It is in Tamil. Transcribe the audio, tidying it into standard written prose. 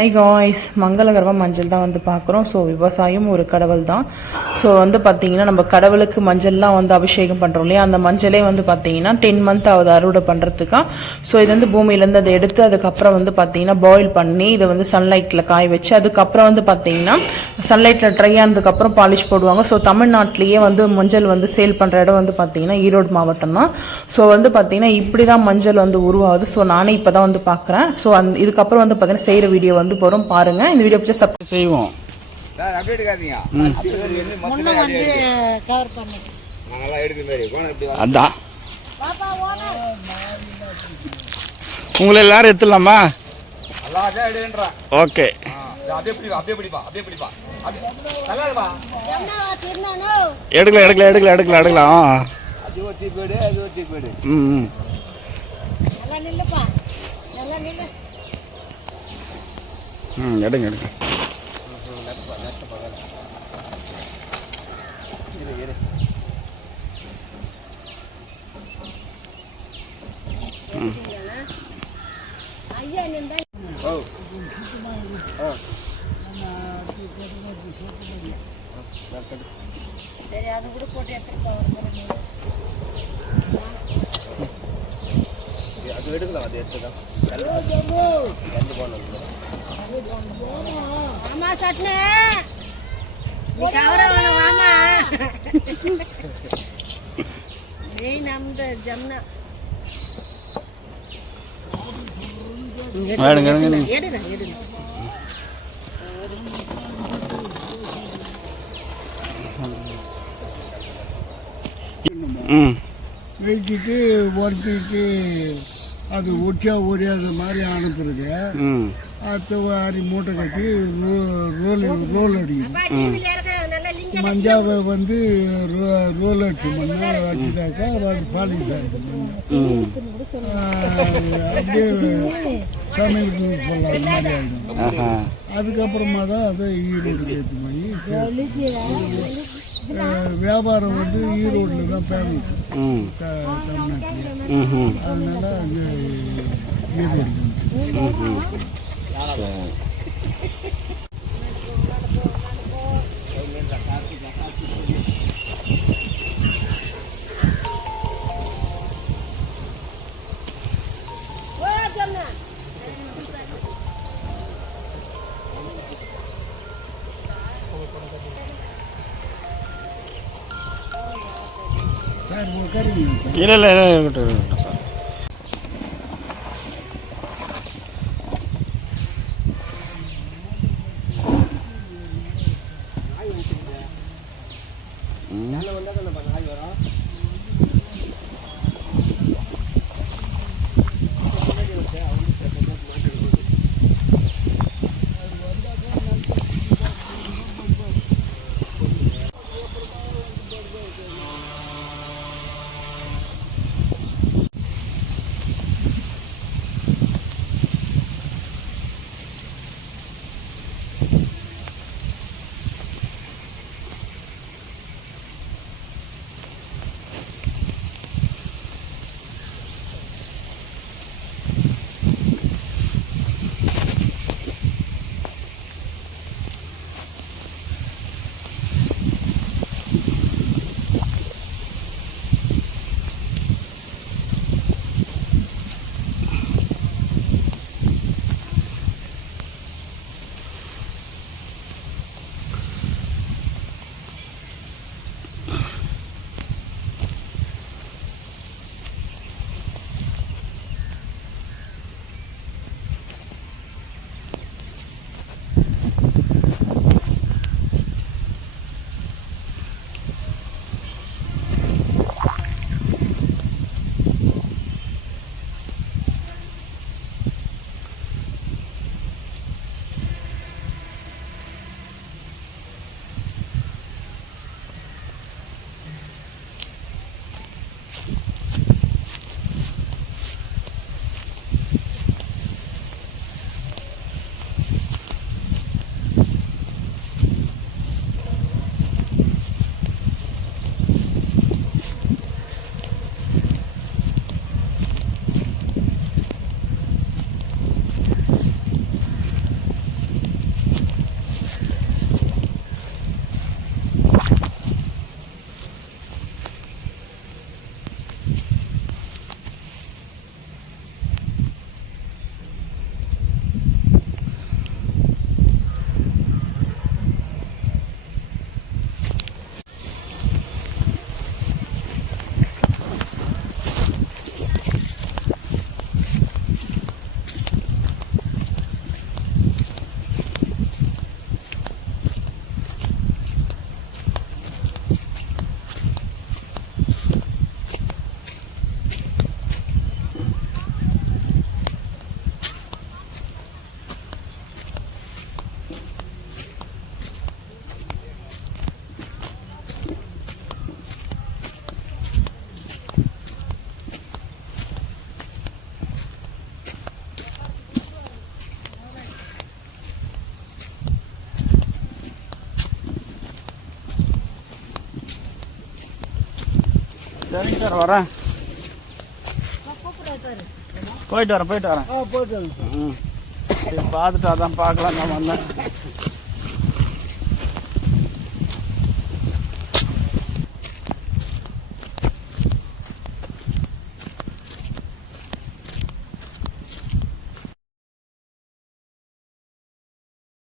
ஹை காய்ஸ், மங்களகரமா மஞ்சள் தான் வந்து பார்க்குறோம். ஸோ விவசாயம் ஒரு கடவுள் தான். ஸோ வந்து பார்த்தீங்கன்னா நம்ம கடவுளுக்கு மஞ்சள்லாம் வந்து அபிஷேகம் பண்ணுறோம் இல்லையா, அந்த மஞ்சளே வந்து பார்த்தீங்கன்னா 10 மந்த் ஆகுது அறுவடை பண்ணுறதுக்கா. ஸோ இது வந்து பூமியிலேருந்து அதை எடுத்து அதுக்கப்புறம் வந்து பார்த்தீங்கன்னா பாயில் பண்ணி இதை வந்து சன்லைட்டில் காய வச்சு அதுக்கப்புறம் வந்து பார்த்தீங்கன்னா சன்லைட்டில் ட்ரை ஆனதுக்கப்புறம் பாலிஷ் போடுவாங்க. ஸோ தமிழ்நாட்டிலேயே வந்து மஞ்சள் வந்து சேல் பண்ணுற இடம் வந்து பார்த்தீங்கன்னா ஈரோடு மாவட்டம் தான். ஸோ வந்து பார்த்தீங்கன்னா இப்படி தான் மஞ்சள் வந்து உருவாகுது. ஸோ நானே இப்போ தான் வந்து பார்க்குறேன். ஸோ இதுக்கப்புறம் வந்து பார்த்தீங்கன்னா செய்கிற வீடியோ வந்து போறோம் பாருங்க. இந்த வீடியோ பிடிச்சா சப்ஸ்கிரைப் செய்வோம். சார் அப்டேட் காதீங்க. முன்ன வந்து கவர் பண்ணி நாங்களா எடுக்க மாதிரி கோண இப்படி வா. அதான் பாப்பா ஓனா உங்களை எல்லாரும் எத்தலாமா? அல்லாஹ் எடுன்றா. ஓகே. அப்படியே பிடிப்பா. நல்லா வா. என்ன திருநானோ எடுக்கலாம். அது ஓட்டி போடு. நல்லா நில்லுப்பா. நல்லா நில்லு. எடுங்க. ஐயா நின்றா. சரி, அது கூட போட்டு எடுத்துட்டு அது எடுக்கலாம். அது எடுத்துக்கலாம். மாமா சட்னே கவரவான மாமா நீ நம்த ஜம்னா எடுடா. வச்சுட்டு உடச்சிட்டு அது ஒடியாத மாதிரி அனுப்புறது. அடுத்த வாரி மூட்டை கட்டி ரோல் அடிக்கணும். மஞ்சாவை வந்து ரோல் அடிச்சு மண்ணா அடிச்சுட்டாக்கா அது பாலிஷ் ஆகிடும். அப்படியே சமையலுக்கு யூஸ் பண்ணலாம். அது மாதிரி ஆகிடும். அதுக்கப்புறமா தான் அதை ஈரோடுக்கு ஏற்ற மாதிரி வியாபாரம் வந்து ஈரோடில் தான் ஃபேமஸ் தமிழ்நாட்டில். அதனால அங்கே ஈரோடு சார் உட்காருங்க. இல்லை இருக்கட்டும் சார். சரிங்க சார் வரேன். போயிட்டு வரேன். போயிட்டு வாங்க. ம் சரி பார்த்துட்டு அதான் பார்க்கலாம் நான் வந்தேன்.